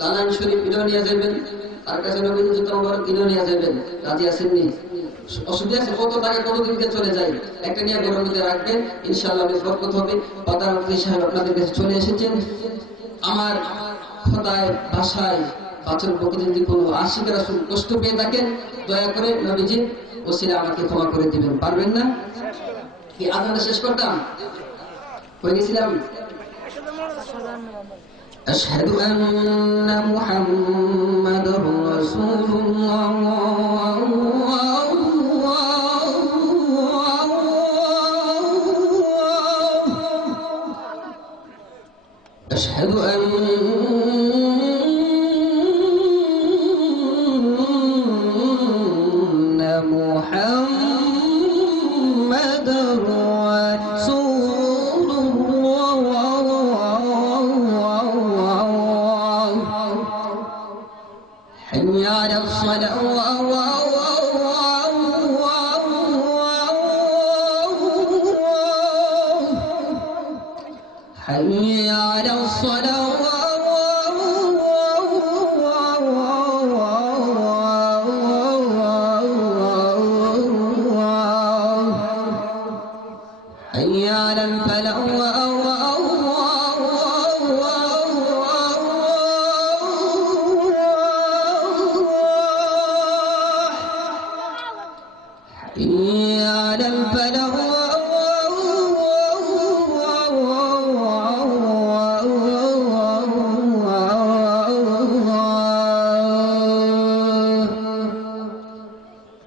লালান শরীফ কিনে নিয়ে যাবেন, তার কাছে নবীন জুতা মোবারক কিনে নিয়ে যাবেন। রাজি আছেননি? অসুবিধা আছে? কত টাকা কত দিনকে চলে যায়, একটা নিয়ে ঘরের মধ্যে রাখবেন, ইনশাআল্লাহ বরকত হবে। প্রধান অতিথি সাহেব আপনাদের কাছে চলে এসেছেন। আমার খোদায় ভাষায় বাচন বকে যদি কোনো আশিক রাসূল কষ্ট পেয়ে থাকেন, দয়া করে নবীজি ওসিলা আমাকে ক্ষমা করে দিবেন। পারবেন না? কি আজানটা শেষ করতাম? হয়ে গেছিলাম। أشهد أن محمد رسول الله أشهد أن محمد رسول الله حي على الصلاة حي على الصلاة حي على الفلاح حي على الفلاح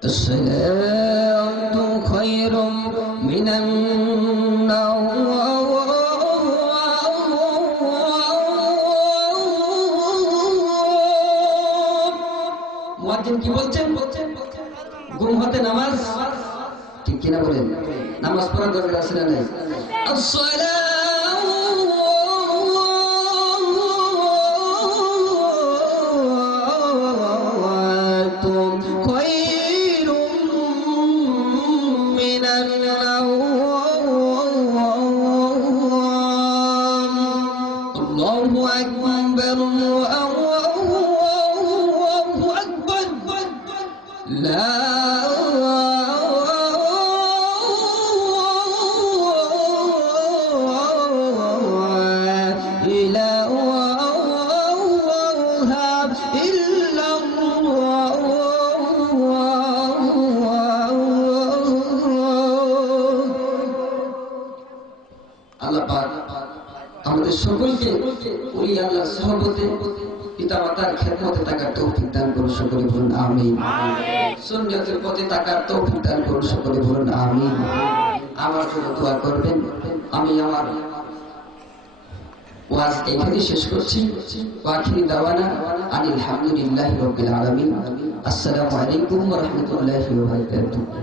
الصلاة خير من النوم মুয়াজ্জিন কি বলছেন? ঘুম হতে নামাজ, ঠিক কিনা বলেন? নামাজ পড়ার দরকার আছে না নাই? الله أكبر الله أكبر لا إله إلا الله আল্লাহ পাক আমাদের সকলকে ওলি আল্লাহর সহবতে পিতামাতার খেদমতে থাকার তৌফিক দান করুন। সকলে বলুন আমিন। সুন্নাতের পথে থাকার তৌফিক দান করুন। সকলে বলুন আমিন। আমার জন্য দোয়া করবেন। আমি আমার ওয়াজ এখানে শেষ করছি। আখিরি দাওয়ানা আনিল হামদুলিল্লাহি রাব্বিল আলামিন। আসসালামু আলাইকুম ওয়া রাহমাতুল্লাহি ওয়া বারাকাতুহু।